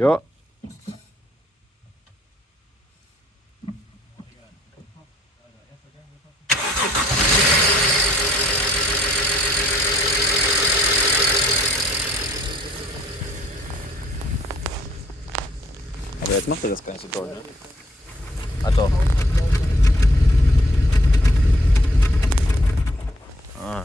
Ja. Aber jetzt macht er das gar nicht so toll, ne? Ah, doch. Ah.